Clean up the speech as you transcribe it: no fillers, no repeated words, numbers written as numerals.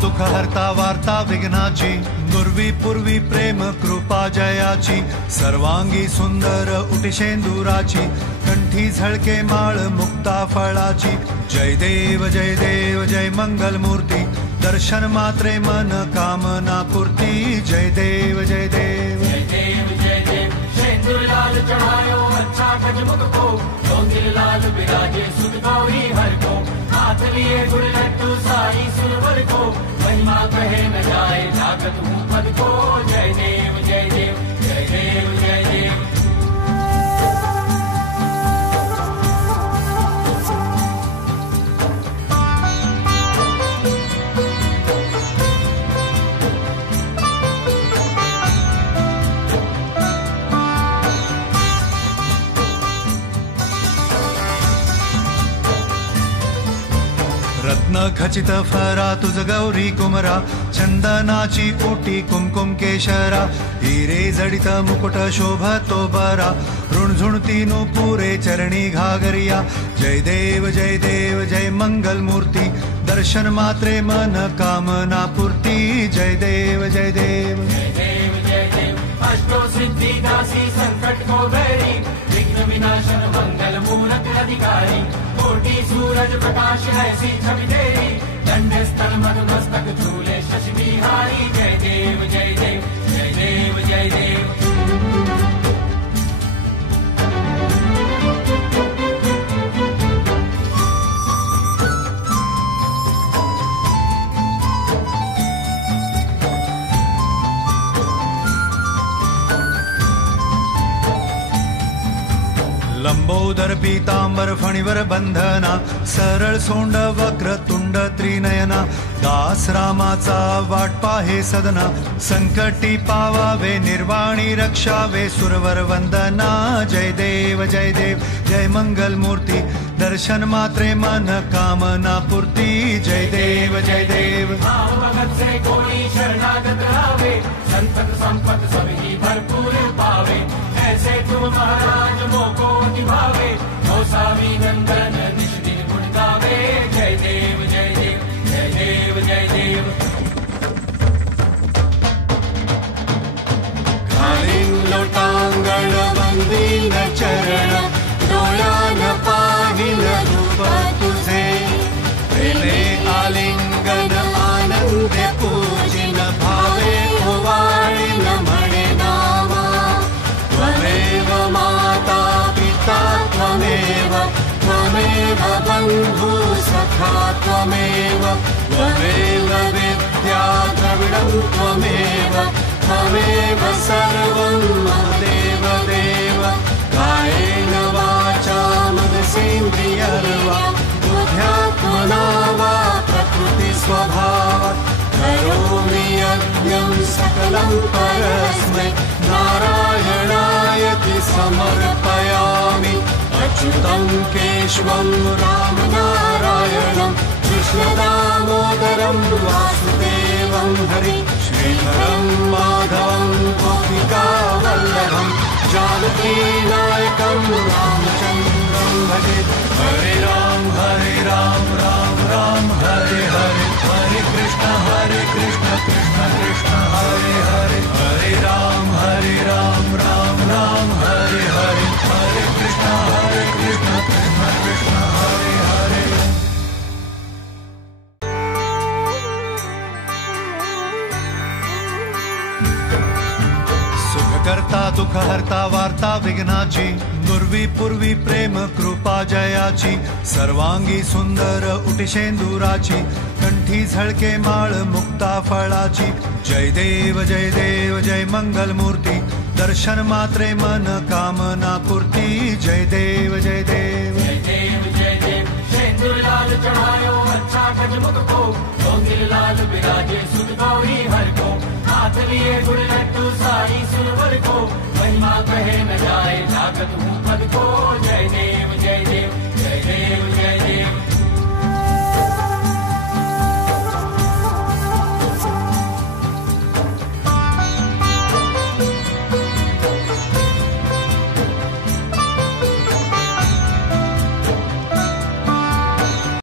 दुःख हरता वार्ता विघ्नाची, नुर्वी पूर्वी प्रेम कृपा जयाची, सर्वांगी सुंदर उटिशेंदुराची, कंठी झळके माळ मुक्ता फळाची. जय देव जय देव जय मंगल मूर्ती, दर्शन मात्रे मन कामना पूर्ती. जय देव जय देव जय देव जय देव. शेंदूर लाल चढ़ायो अच्छा गजमुख को, सौंदर्य लाल विराजे सुत गौरी हर को, हाथ लिए गुड़ लड्डू साई सुरवर को, महिमा कहे न जाए जागत हूँ पद को. जय देव जय देव जय देव जय देव. रत्न खचित फरा तुझ गौरी कुमरा, चंदनाची ओटी कुमकुम केशरा, हिरे जडित मुकुट शोभतो बरा, ऋणझुणती नुपुरे चरणी घागरिया. जय देव जय मंगल मूर्ती, दर्शन मात्रे मन कामना पूर्ती. जय देव जय देव जय देव जय देव. अष्टो सिद्धि दासी संकट को बैरी, विघ्न विनाशन मंगल मूरत अधिकारी, कोटि सूरज प्रकाश ऐसी छवि तेरी, दंड स्थल मद मस्तक झूले शशि बिहारी. जय देव जय देव जय देव जय देव. लंबोदर पीतांबर फणीवर बंधना, सरळ सोंड वक्र तुंड त्रिनयना, दास रामाचा वाट पाहे सदना, संकटी पावावे निर्वाणी रक्षावे सुरवर वंदना. जय देव जय मंगल मूर्ती, दर्शन मात्रे मन कामना पूर्ती. जय देव जय देव. भाव भगत से कोई शरणागत आवे, संपत संपत सभी भरपूर पावे, ऐसे तुम महाराज मोको निभावे, गोसावी नंदन निश दिन गुण गावे. जय देव जय देव जय देव जय देव. घालीन लोटांगण वंदीन चरण, डोळ्यान पाहिल रूप तुझे, प्रेमे आलिंगन आनंदे पूजिन, भावे ओवाळीन म्हणे नामा. त्वमेव माता पिता त्वमेव, त्वमेव बंधु सखा त्वमेव, त्वमेव विद्या द्रविडं त्वमेव, त्वमेव सर्वं मम देव देव. कायेन वाचा मनसेन्द्रियर्वा, बुद्ध्यात्मना वा प्रकृति स्वभावात्, करोमि यज्ञं सकलं परस्मै, नारायणायति समर्पयामि. अच्युतं केशवं राम नारायणं, कृष्णदामोदरं वासुदेवं हरि, श्रीधरं माधवं गोपिका वल्लभं, जानकी नायकं रामचन्द्रं भजे. हरे राम राम राम हरे हरे, हरे कृष्ण कृष्ण कृष्ण हरे हरे, हरे राम राम राम हरे हरे, हरे कृष्ण कृष्ण कृष्ण हरे हरे. करता दुःख हरता वार्ता विघ्नाची, नुर्वी पूर्वी प्रेम कृपा जयाची, सर्वांगी सुंदर उटिशेंदुराची, कंठी झळके माळ मुक्ता फळाची. जय देव जय मंगल मूर्ती, दर्शन मात्रे मन कामना पूर्ती. जय देव जय देव जय देव जय देव. शेंदूर लाल चढ़ायो अच्छा गजमुख को, सौंदर्य लाल विराजे सुत गौरी हर को, हाथ लिए गुड़ लड्डू साई सुरवर को, महिमा कहे न जाए जागत हूँ पद को.